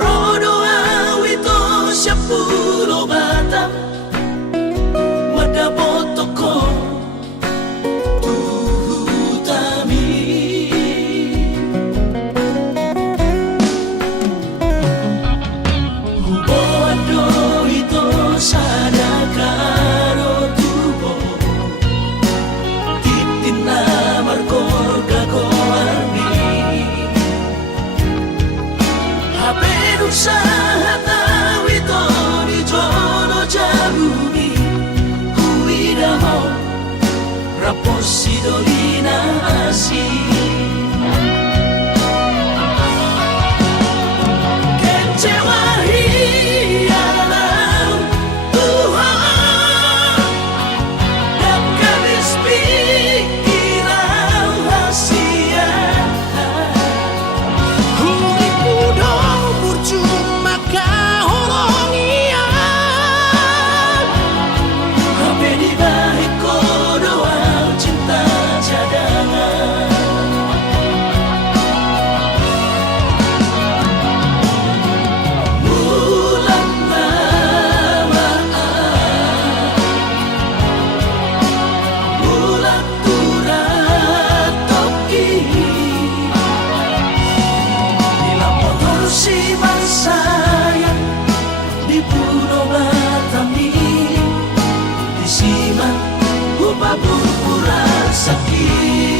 Rodo awito siya pulo batam madapotoko tuhutami hubo ado ito sadakaro tubo titina markor gagoarni hapedu sa hatawito ni jono jarumi huidamo raposidolina asi kecewahi alam Tuhan dan kabis pikiran hasia huri pudong percuma kahoronian hape di balik kodoa cinta cadangan bulan tamaan bulan turat toki bila motor si sayang di pulau Batami di siman upah pura sakit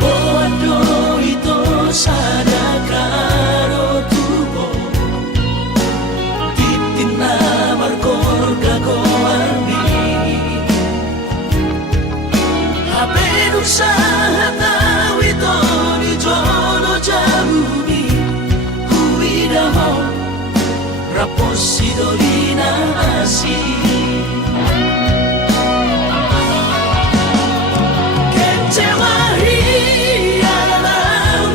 Bodo itu sadakaro tubo titina markor gagoarni hapedu sa hatawito ni jono jarumi huidamo raposidolina asi kecewahi alam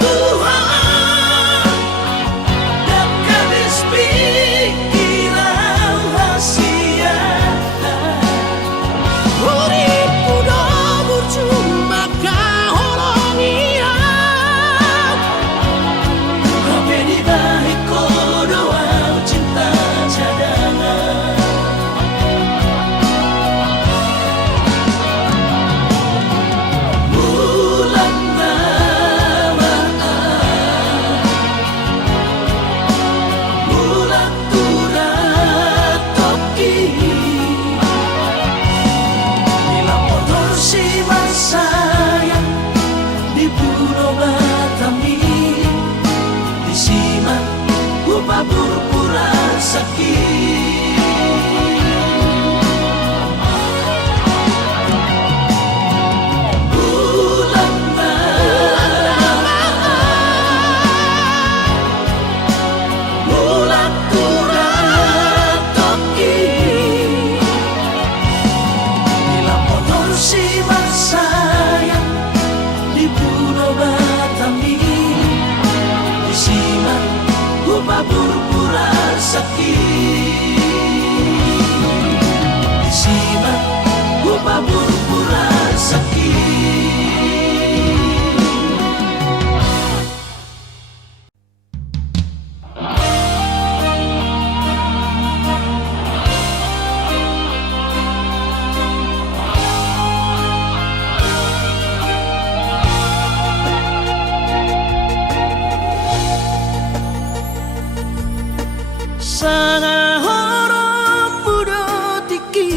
Tuhan dan kabis pikiran hasia urip kudu percuma kahoronian hape di balik kodoa cinta cadangan bulan tamaan bulan turat toki bila motor si sayang di pulau Batami di siman upah pura sakit bulan bulan turat toki bila motor si sayang di pulau Batami di siman upah pura sakit di siman upah pura sakit sana horop budo tiki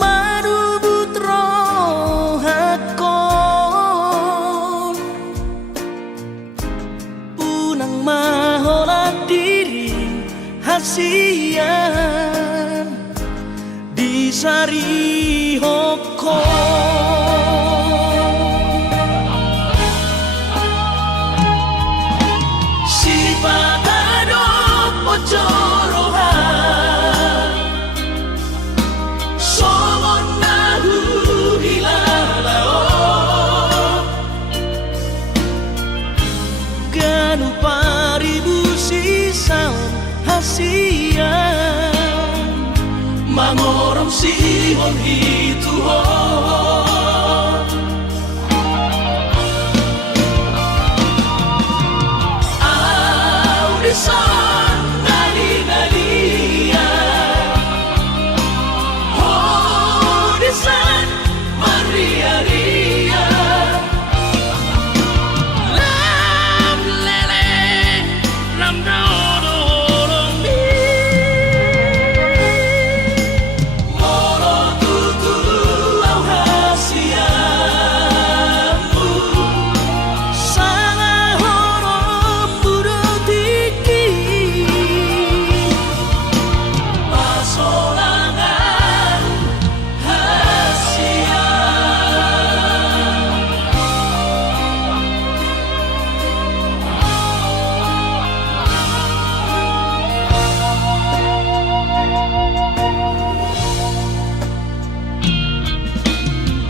madu putro hakon punang mahola diri hasian di sari hoko Mangorom sihon hituho Audisan nali-nalia Audisan maria-ria Lam leleng lam daodorong mi Moro tutu au hasiamu Sanga horom budotiki Pasolangan hasia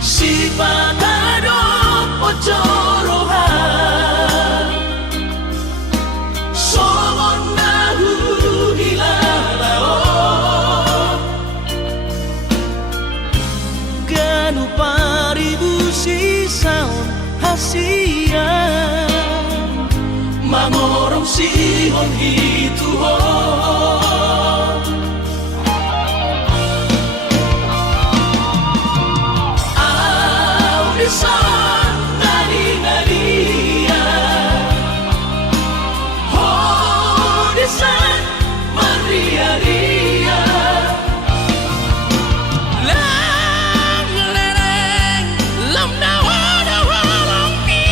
Si pagado pocorohan Somon nahu hilalao Ganu paribu sisaon hasia Mangorom sihon hituho Audisan nali-nalia Audisan maria-ria Lang lereng lam daodorong mi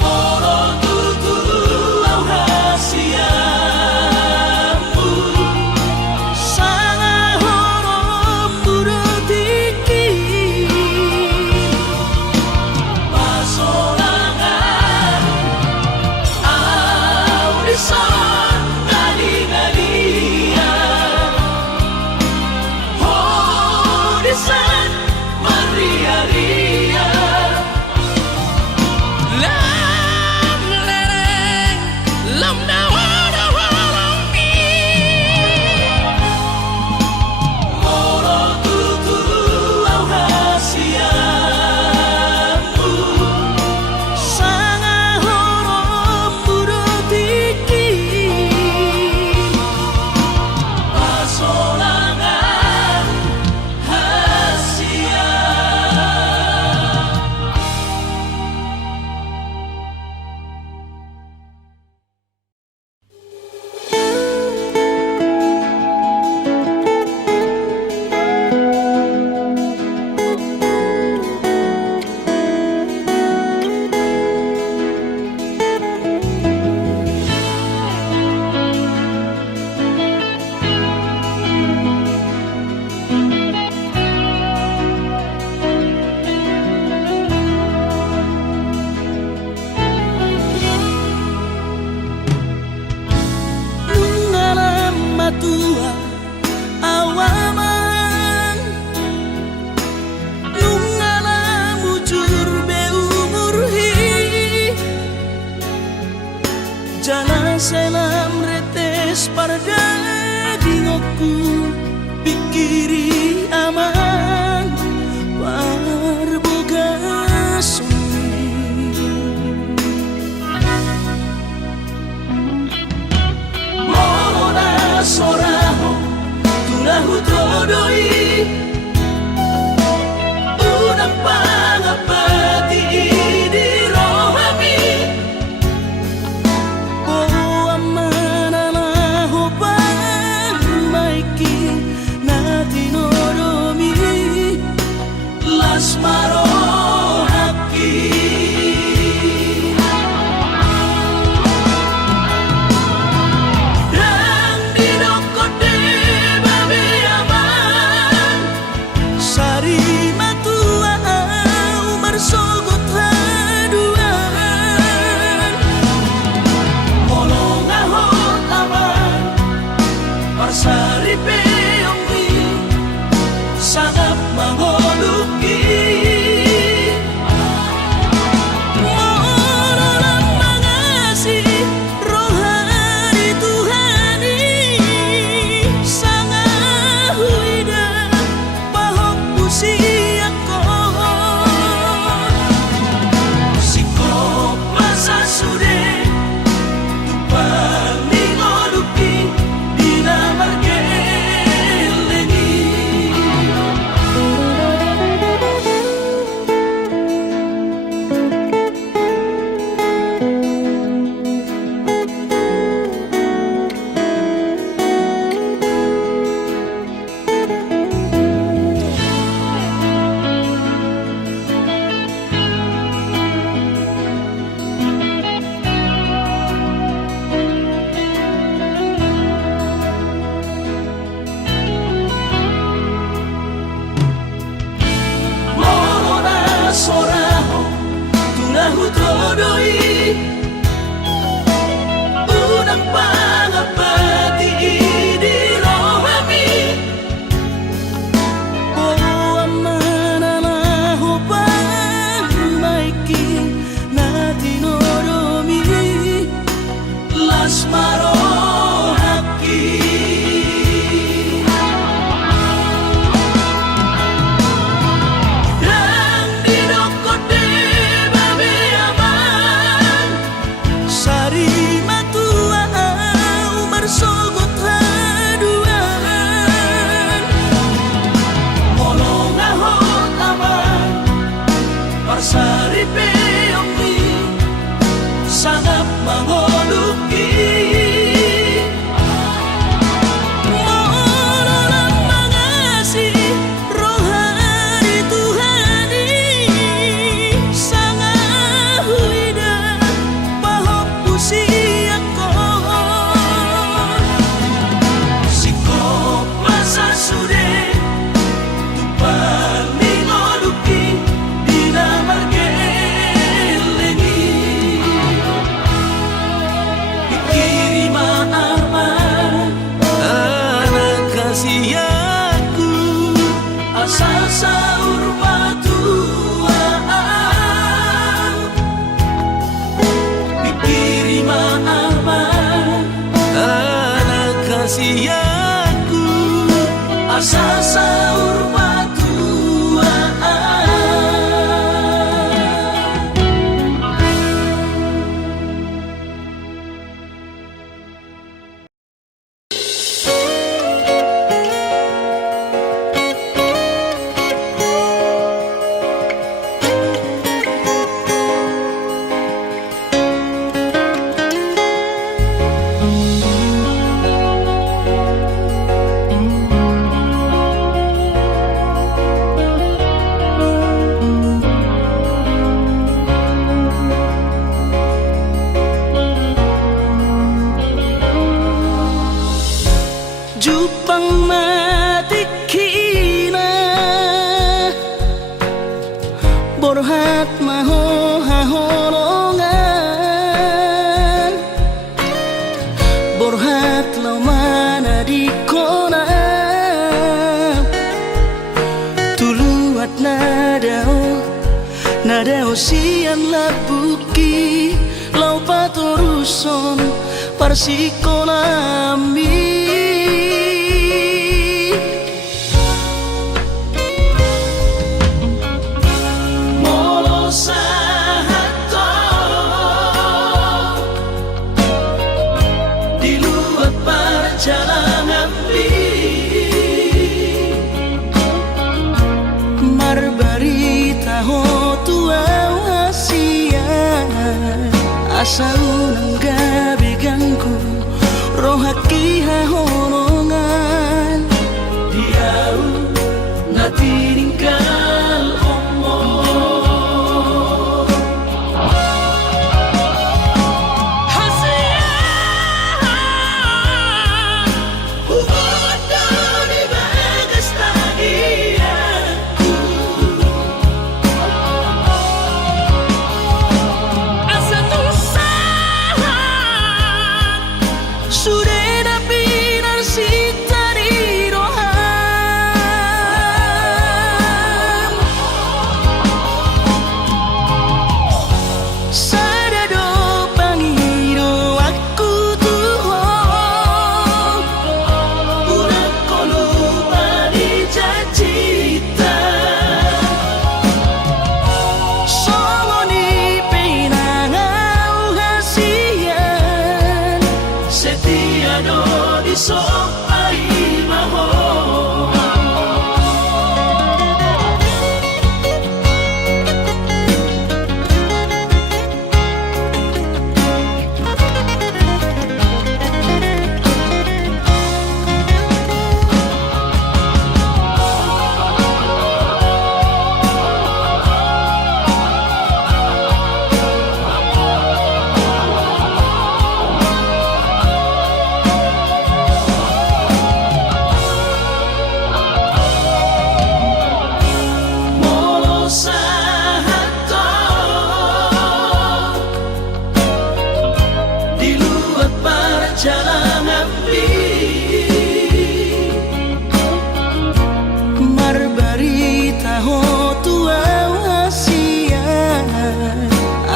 Moro tutu au hasiamu Sanga horom budotiki Pasolangan audisan nali-nalia Audisan maria-ria Lang lereng lam daodorong mi Moro tutu au hasiamu Sanga horom budotiki Pasolangan hasia Nungalam matua awaman Nungalam ujur beumurhi Jana selam retes parda dingokku Pikiri aman parboga sumi Mona soraho tulahu todoi Unang pangapati di rohami O amana na hopan maiki na tinoromi Las maro haki Rang dinokote babe aman Sari matua umar sogot haduan Molong ahot aman Parsari peongwi Sangat mangoluki Morolang mangasi rohani Tuhani kasih aku asal sahur batuan dikirim aman anak kasih aku asal sahur batuan. Jupang matikina borhat maho haholongan borhat lau mana di kona tuluat nadao sian labuki lau patoruson parsikonami asa unang gabi ganggu rohaki hahonongan diau na tiningkal omong hasian hubungan dari bagas tagianku sudah pinar sita di rohan sadado pangiro aku tuhong urang ko lupa di jajita somoni pinangau hasian setiado di sopai maho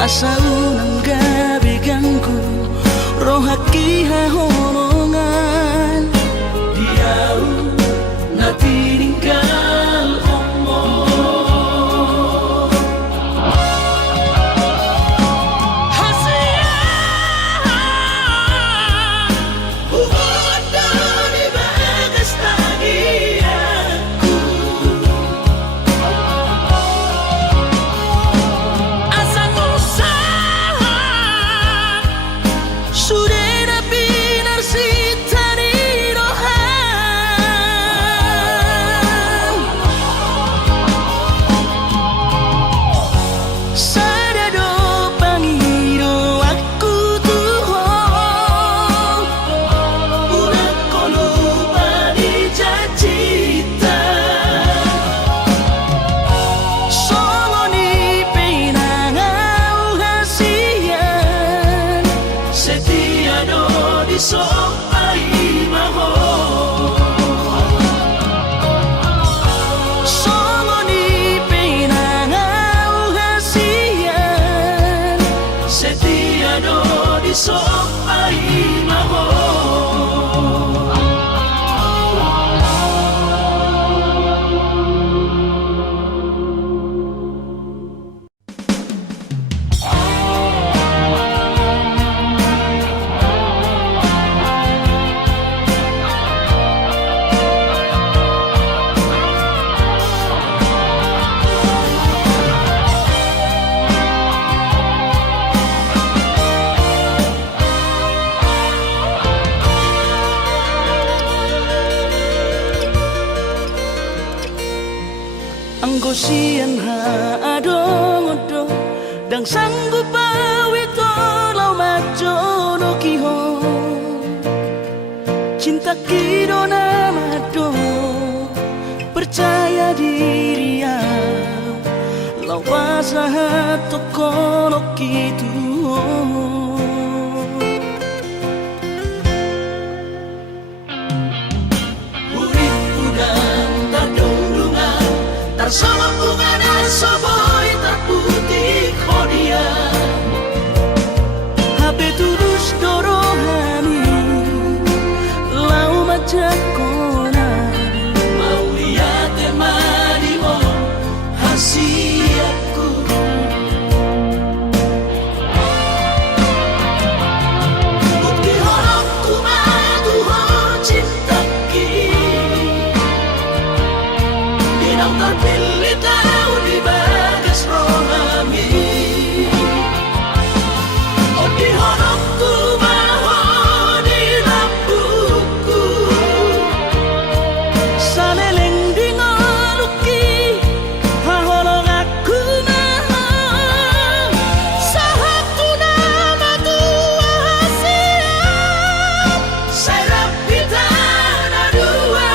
asa unang gabi ganggu rohaki hahonongan diau na tiningkal omong hasian hubungan dari bagas tagianku sudah pinar Anggo sian ha adong-odo dang sanggup awito lau majo no kiho cinta kido namado percaya diri ya lau pasahat toko no kitu sama bunga dan soboy terputih kodia HP tulus dorohani lau macam kona mau lihat temani mo hasiatku bukti horok tu madu ho cinta kini dinang terpilih tahu di bagas rohami oh di horok tu maho di lampuku saleleng di ngaluki haholong aku maho sahaku nama tua hasiat saya rapita na dua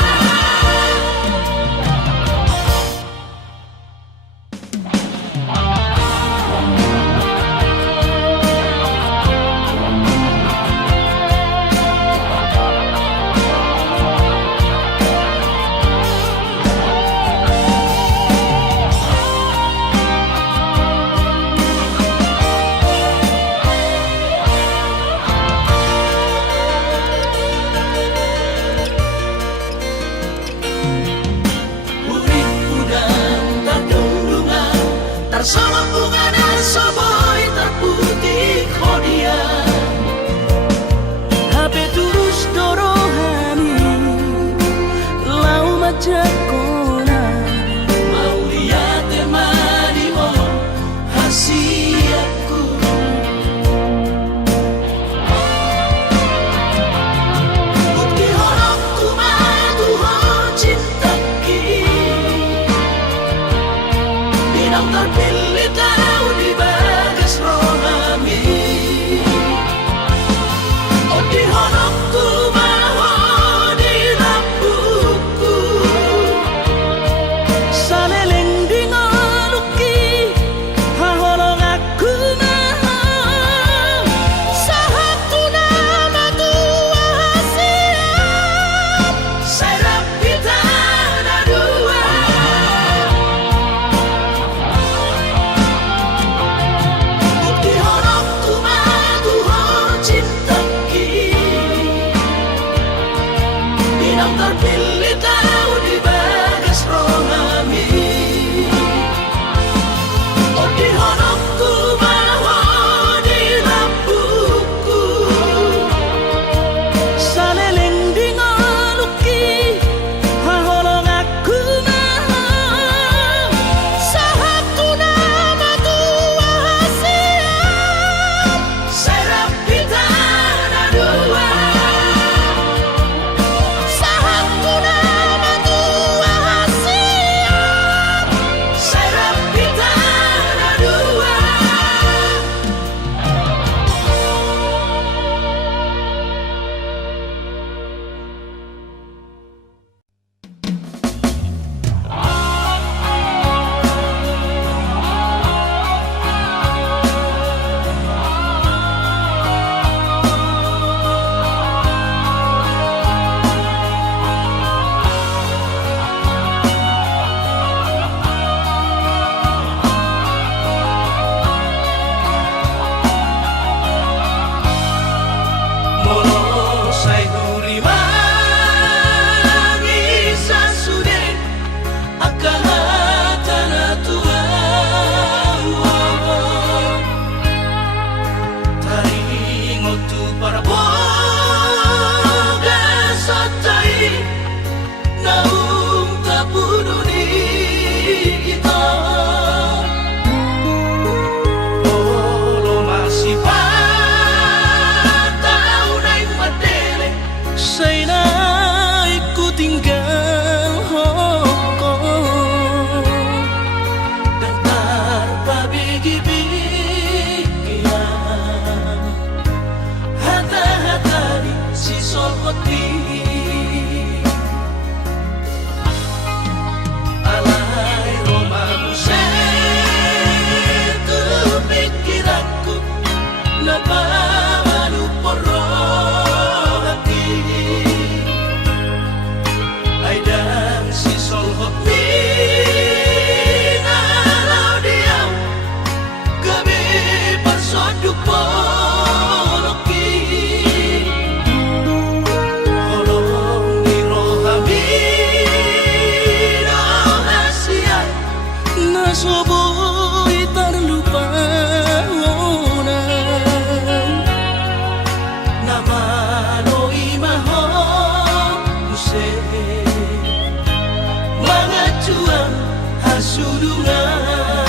sama bunga dan soboy terputih kodia HP tulus dorohani lau macam kona mau lihat temani mo hasiatku bukti horokku madu ho cinta kini dinang terpilih tahu di bagas rohami oh di horokku maho di lampuku saleleng di ngaluki haholong aku maho sahaku nama tua hasiat saya rapita na dua bukti horokku madu ho cinta kini dinang terpilih tahu di bagas rohami oh di horokku maho di lampuku saleleng di ngaluki haholong aku maho sahaku nama tua hasiat saya rapita na dua sahaku nama hasurungan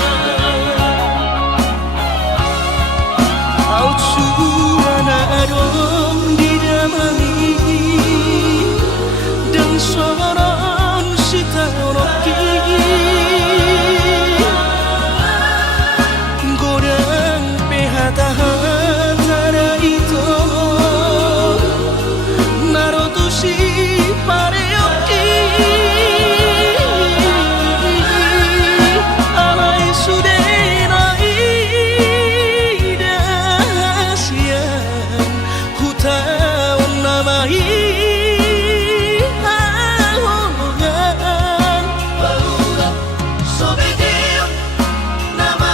au suana adong didamani dan soron sitanoki godang pehata-hata itu narotusi pareoki alai sudenai dasian hutaun namai ahongan baula sobedeon nama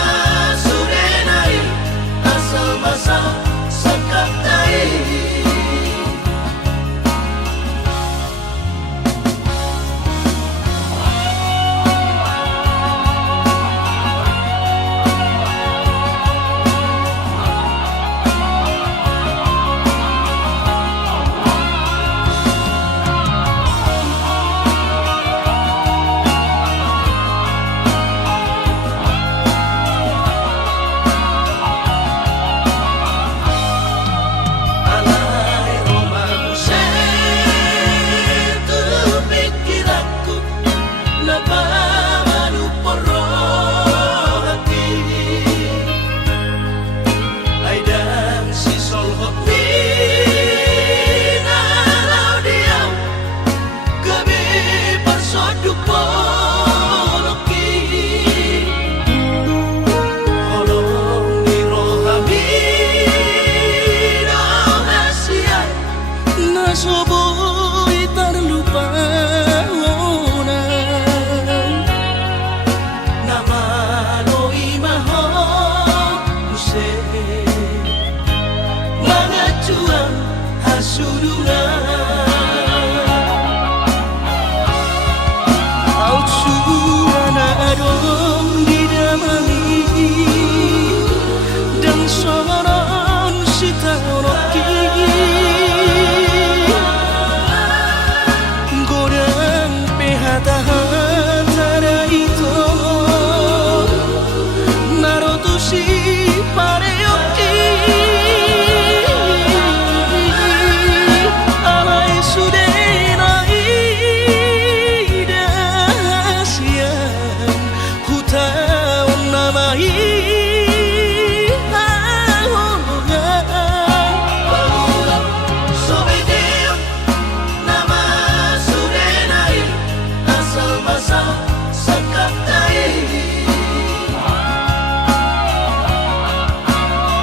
sudenai asal basa sakatai nasoboy terlupa nama noi maho use mangacuan hasurungan au suana adong didamani dan soron sitanoki hata-hata itu narotusi pareoki alai sudenai dasian hutaun namai ahongan baula sobedeon nama sudenai asal basa sakatai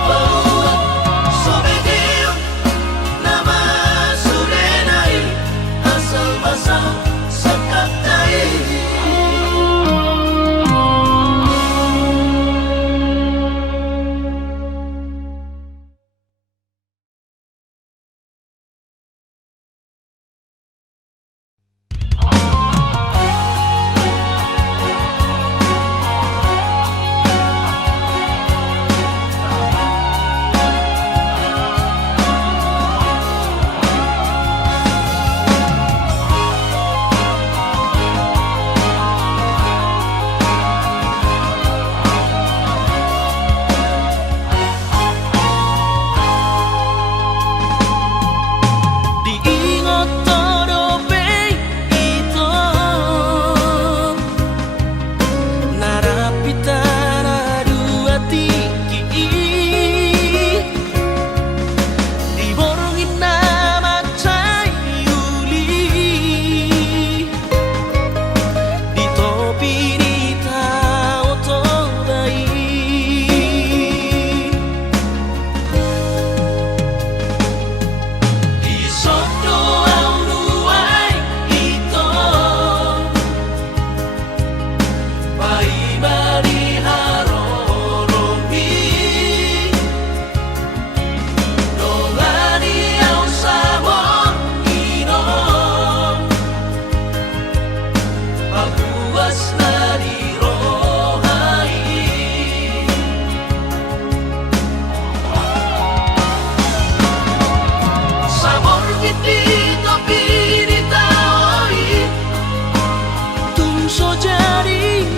baula sobedeon nama sudenai asal basa sakatai so jadi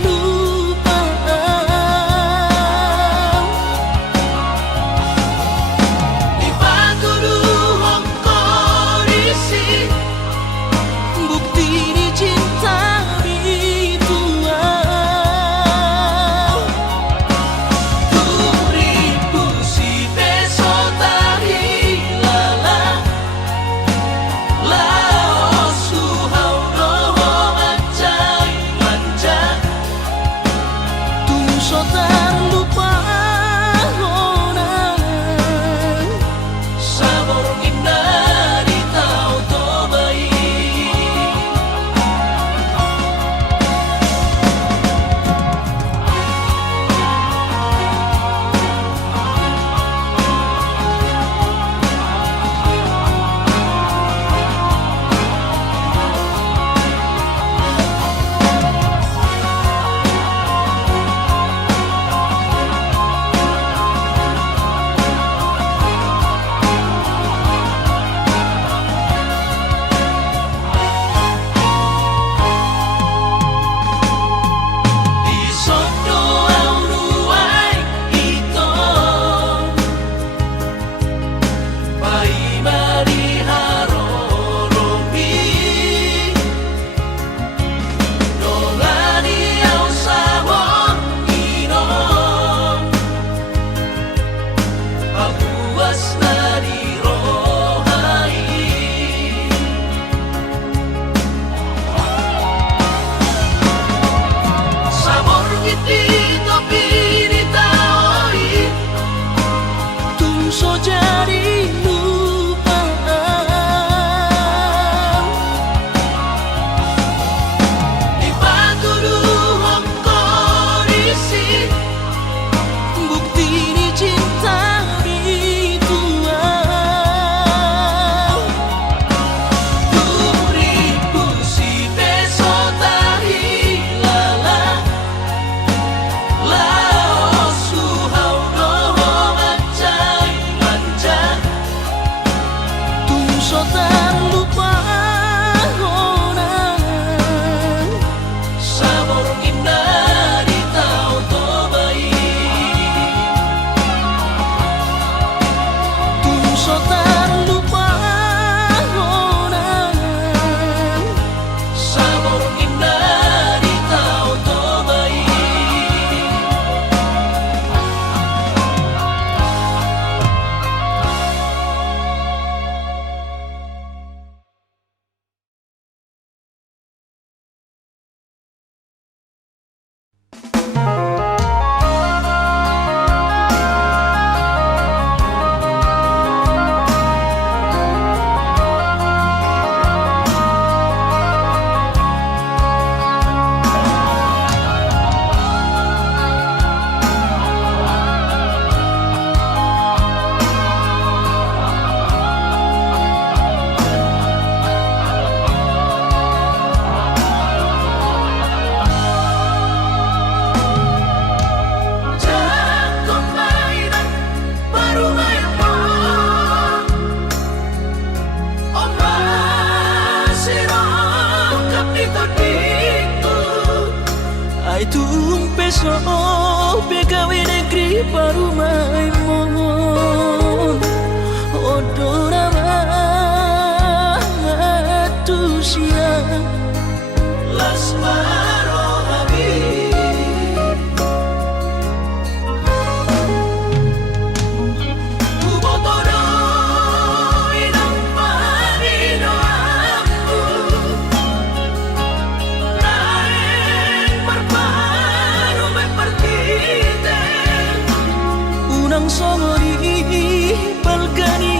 Mai tumpeso begawe negeri baru mai mon odora matusia las marohabi ubotoro inang marino ambu naik berparu berpartite unang somori balgani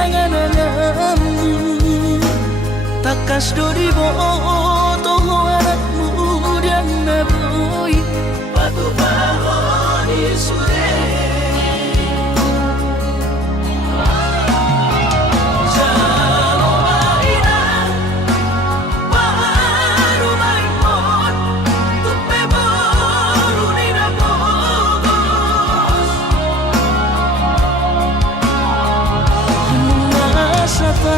angan-anganmu takas dori boto anakmu dan naboy batu bahoni sure jalo maina baru maimon tupe baru nina bogos mengasata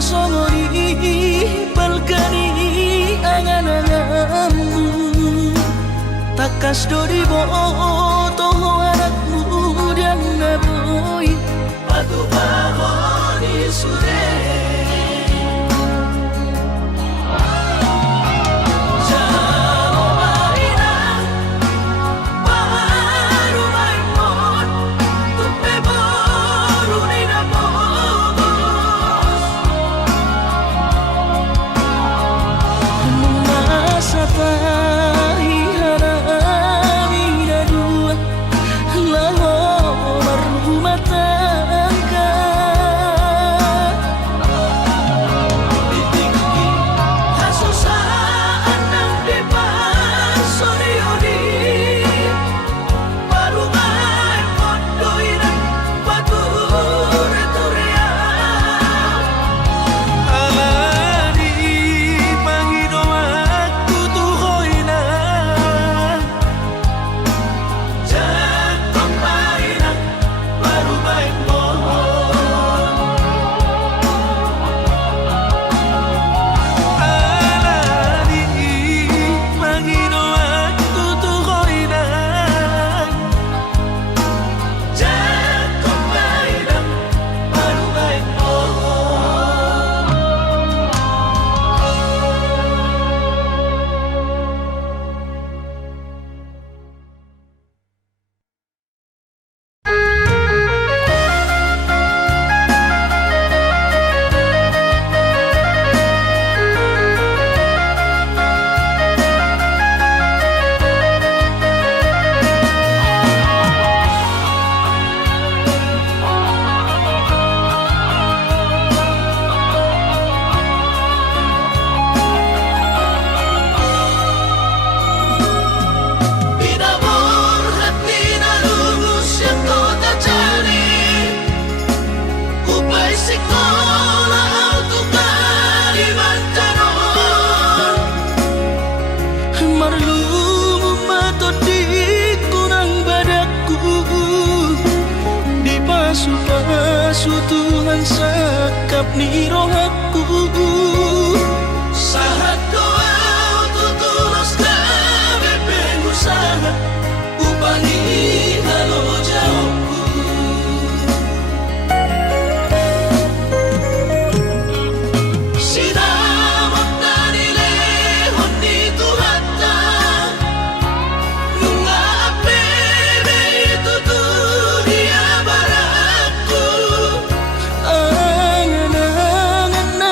somori balgani angan-anganmu takas dori boto anakmu dan naboy batu bahoni sure jalo maina baru maimon tupe baru nina satahi harami dua laho rumah tangga Tetap nirohatku Sahat doa tutulus kami pengusaha Upangi halo jawabku Sinamak na nilehon ni Tuhata Nunga apebe ituturi abarakku Angan-angan na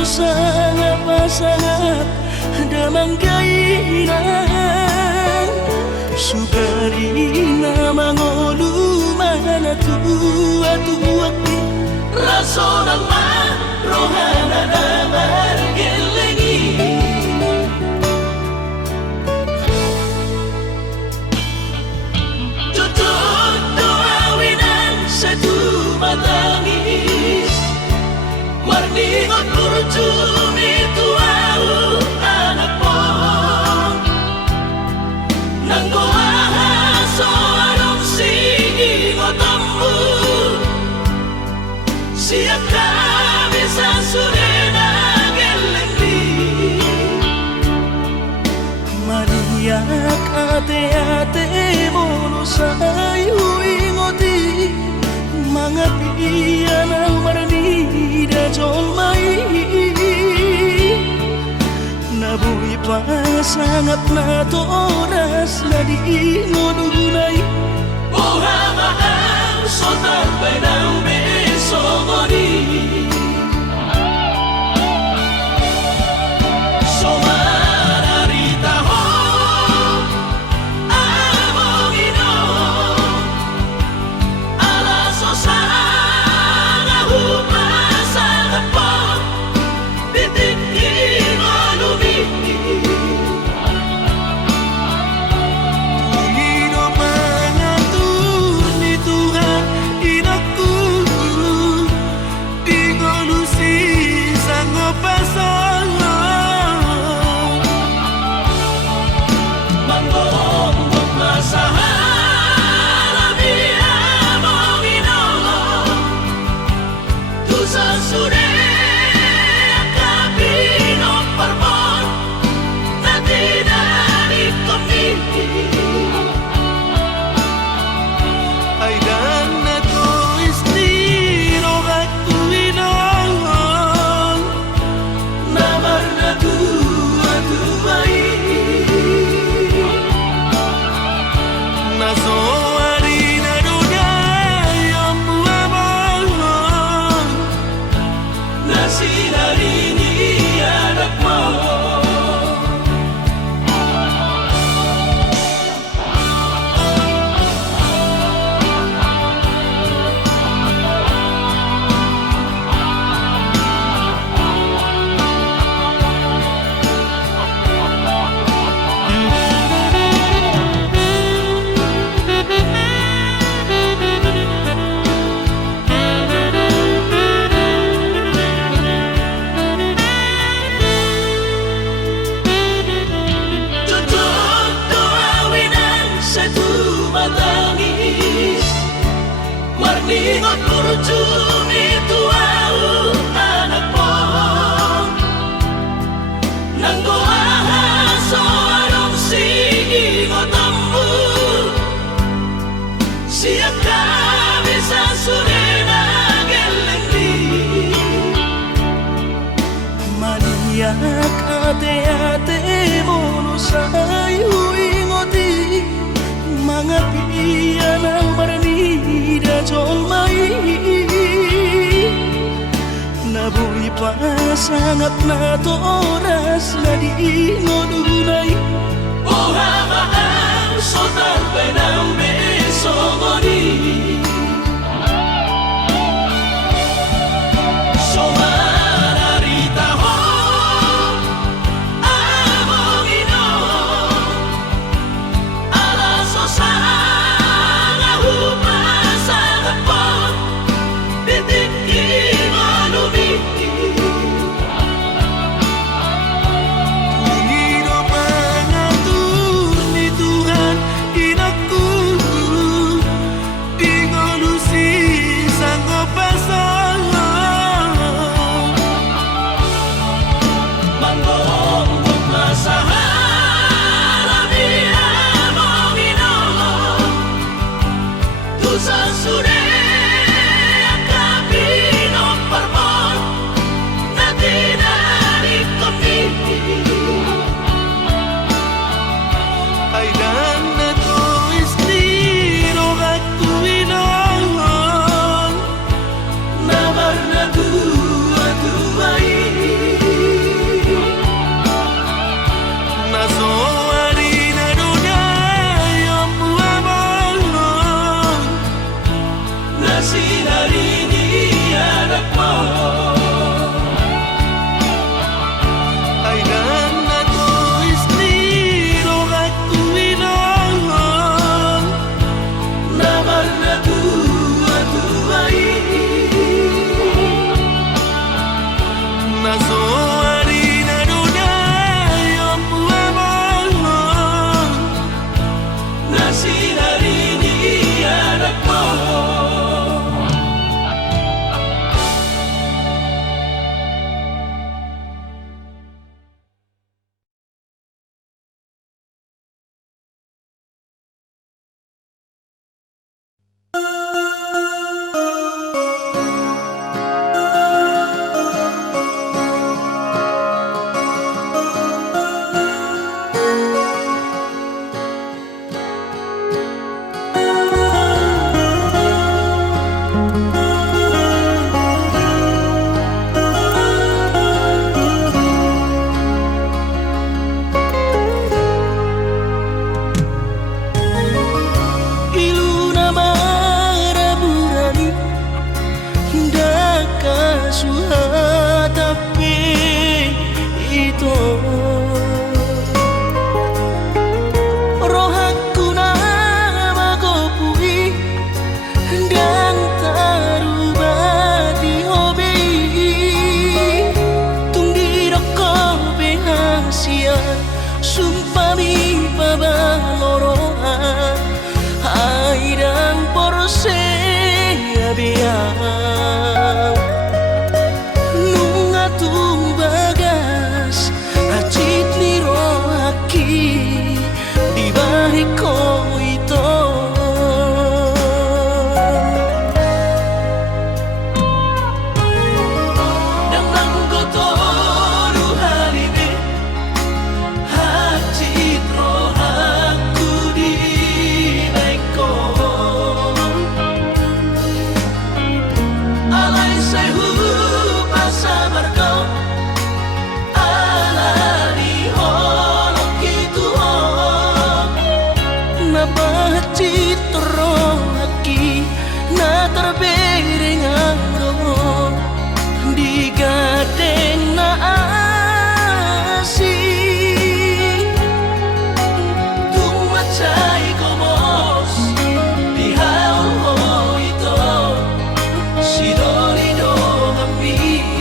sangat pasangat damang kainan sukarina mangolu mana tua tuakti Rasonang rohana damar gelengi Tutut doa winan satu matangis Warni ngotur cumi tuau anak pon Nanggo ahaso arong sigi ngotambu Siap kami sasurena gelengdi Mariak ate-ate mono sayu ingoti Mangapian ang marani da jolmai Nabuhi pa sangat na toras na di ngodunay Buha mahal sotar benang besomoni Somararita ho amongino Ala sosanga hupasa napon Bitik inolumi Tungido mangatur ni Tuhan inakku Di ngolusi sang pasangan Manggong masahala biya mongino Tusa sure akabino parmon Na tinari kami Ay dan na to istiro aku inong Namar na tua-tuai Naso harina dugayam buamong Nasinari ni anak mo Tutut doa winan satu matangis Warni ngotur cumi tuau anak pon Nanggo ahaso arong sigi ngotambu Siap kami sasurena gelengdi Maniak ate-ate mono sayu ingoti Mangapian ang marani da jolmai Nabuhi pa sangat na toras na di ngodunay Buha mahal sotar benang besomoni Somararita ho amongino Ala sosanga hupasa napon Bitik inolumi Tungido sumpah mi pabaloroan airang porse abiang nunga tu bagas acit niro aki di bahiko ito Citro aki na terbereng anggo di gadeng na asi tumacay komos di haul ito si Dorido kami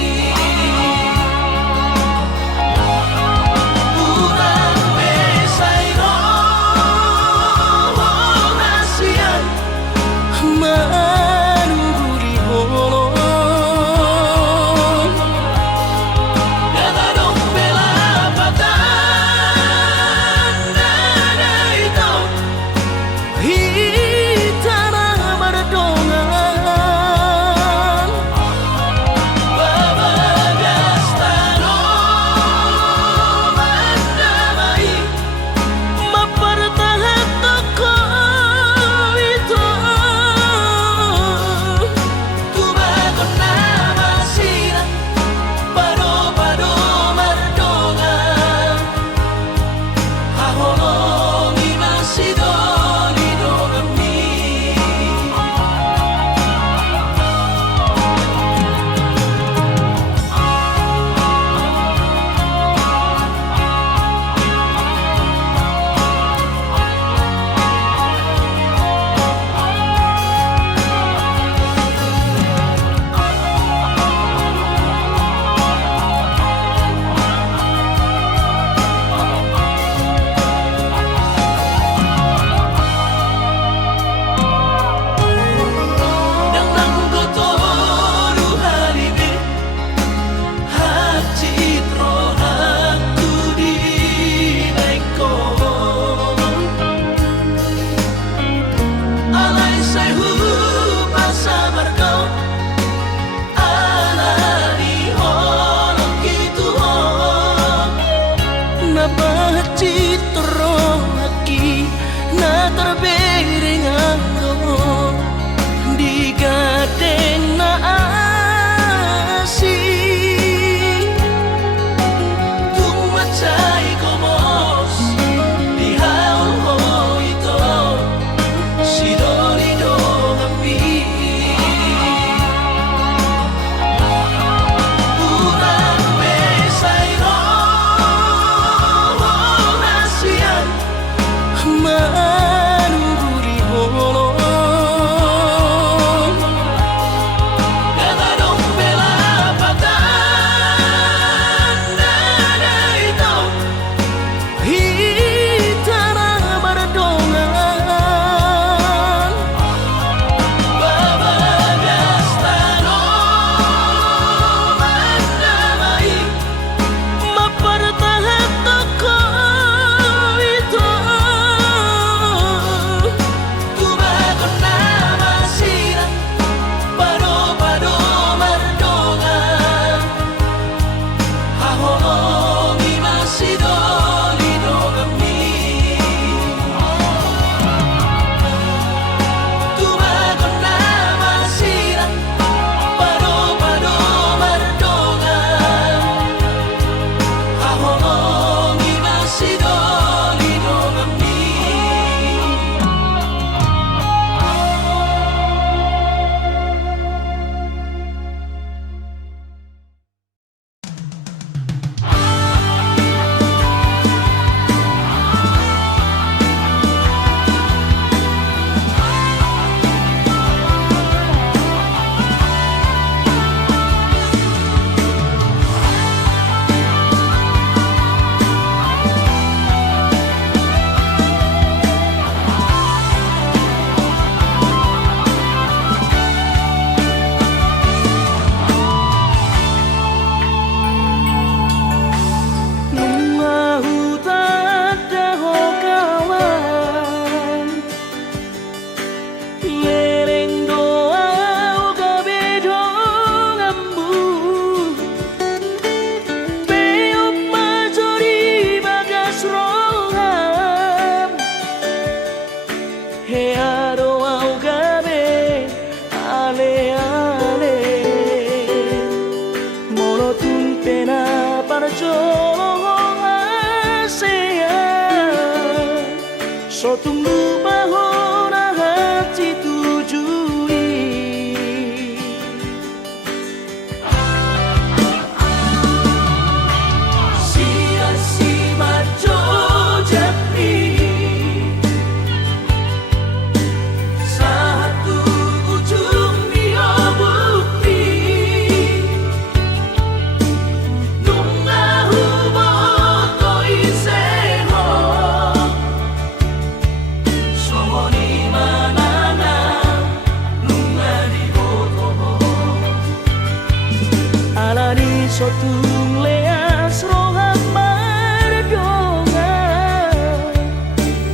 Citro aki na terbereng anggo di gadeng na asi tumacay komos di haul ito si Dorido kami manuguri holo so tunggu bahona hati tujui. Sia-si maco jepi satu ujung dia bukti nunga huboto iseho somoni manana nunga di boto alani sotung leas rohan mardonga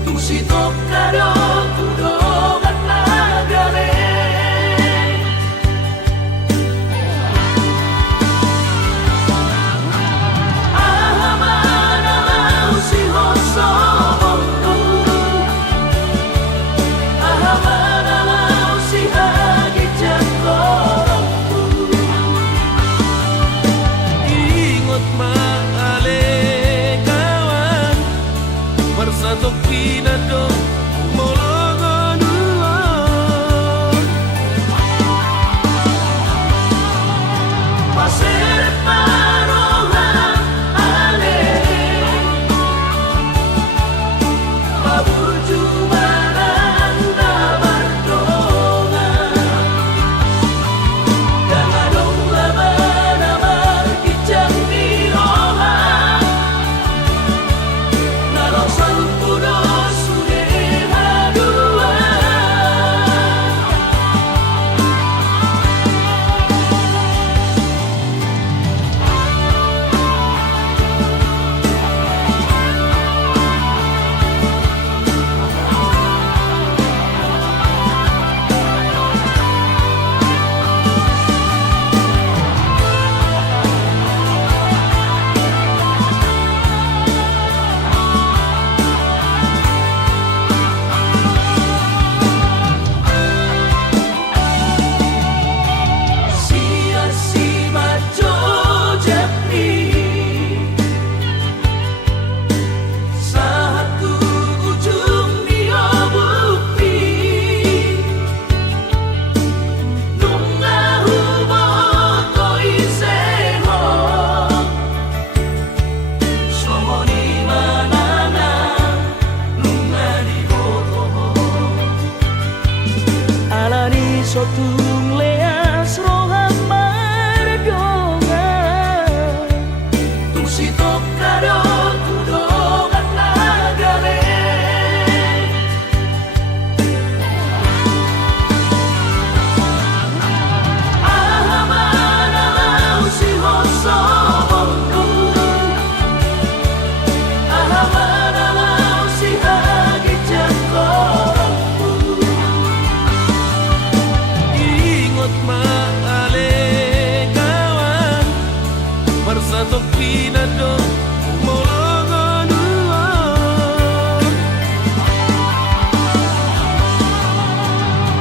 tusi tokado tudongan nagare ahamana usi hoso bondu ahamana usi hagi jangkorongku ingot maale kawan bersatok pinado molongonuon pasir parohan ale mabuju maranda bardonga dangadong labana markicang nirohan nalosal kudo sude hadua sia-si maco jepi satu ujung dia bukti nunga huboto iseho somoni manana nunga di boto alani sotung leas rohan mardonga tusi tokado tudongan nagare ahamana usi hoso bondu ahamana usi hagi jangkorongku ingot maale kawan bersatok pinado molongonuon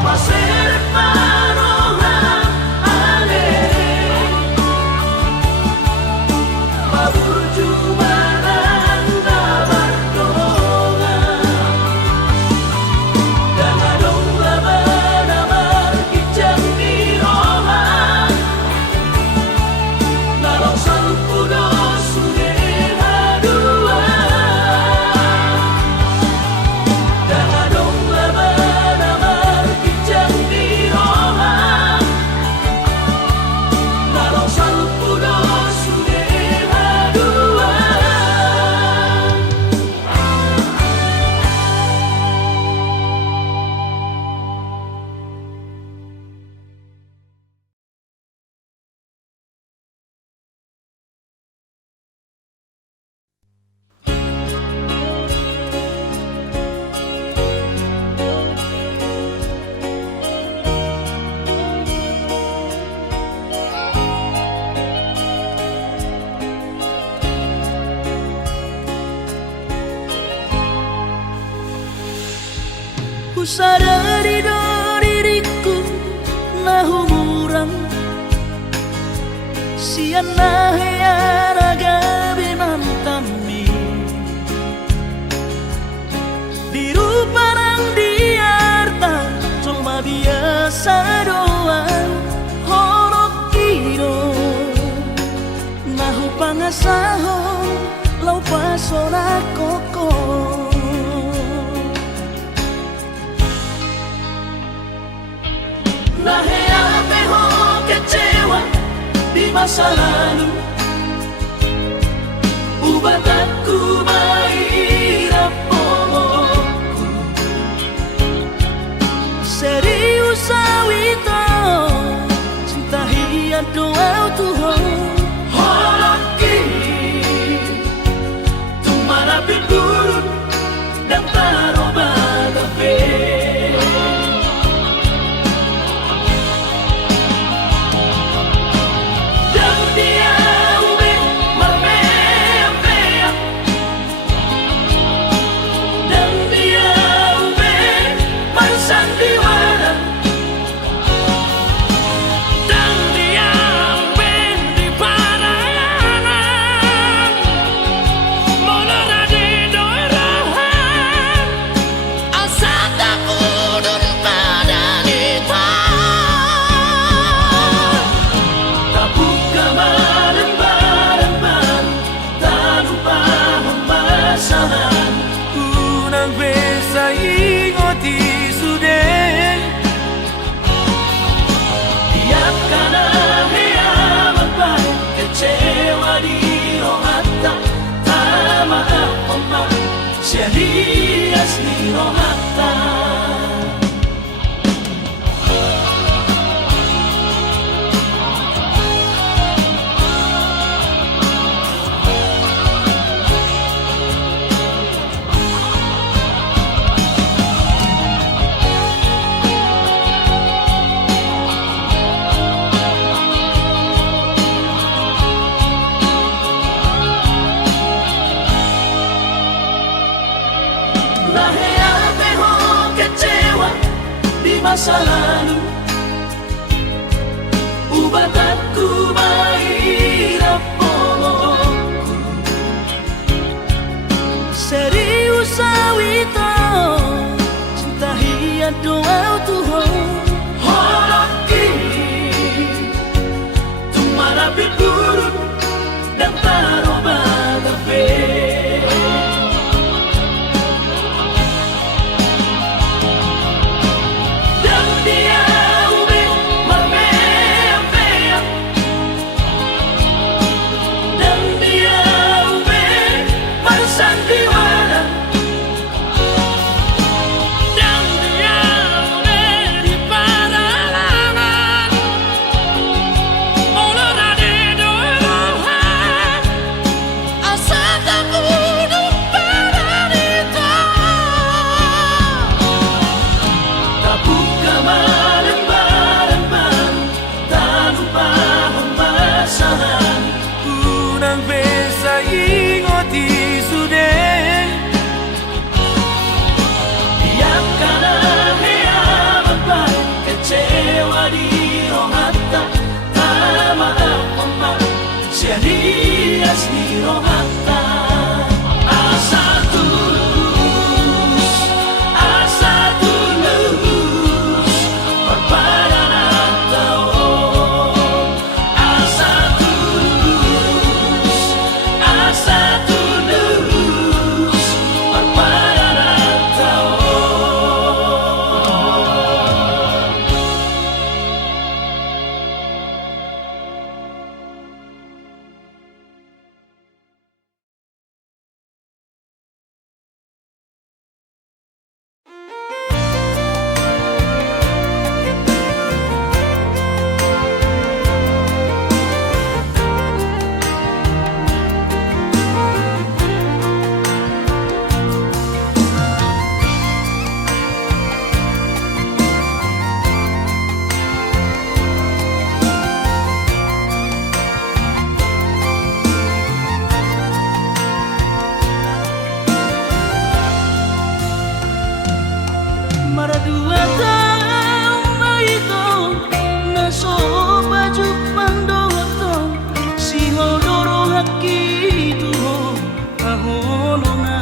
pasir parohan ale mabuju maranda bardonga dangadong labana markicang nirohan nalosal kudo sude hadua dangadong labana markicang nirohan nalosal kudo sude hadua. Ku sadari do diriku nah umuran siana heara gabinan tami diru Unang besa ingoti sude Tiap kana hea mapai kecewa di rohata Tama apa serius di rohata masa lalu ubatanku mahirap pomoku serius sawito cinta hiat doa Tuhan horoki tumarapi buruk dan taroba tape serius di rohata asa tulus perpadanan tahun asa tulus perpadanan tahun Maradua tau maito naso baju pandoto si hodoro haki tuho ahonona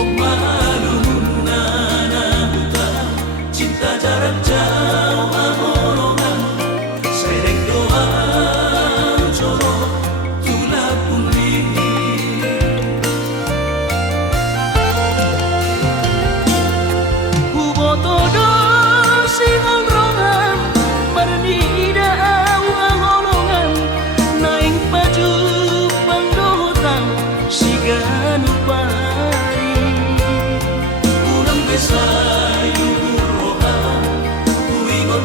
omaluna nabuta cinta jarak jauh ahonona serek doa coro tulak pulih todo si ngolongan bernida ngolongan naik baju pangdotan si ganupari urang besar yuroha kuingon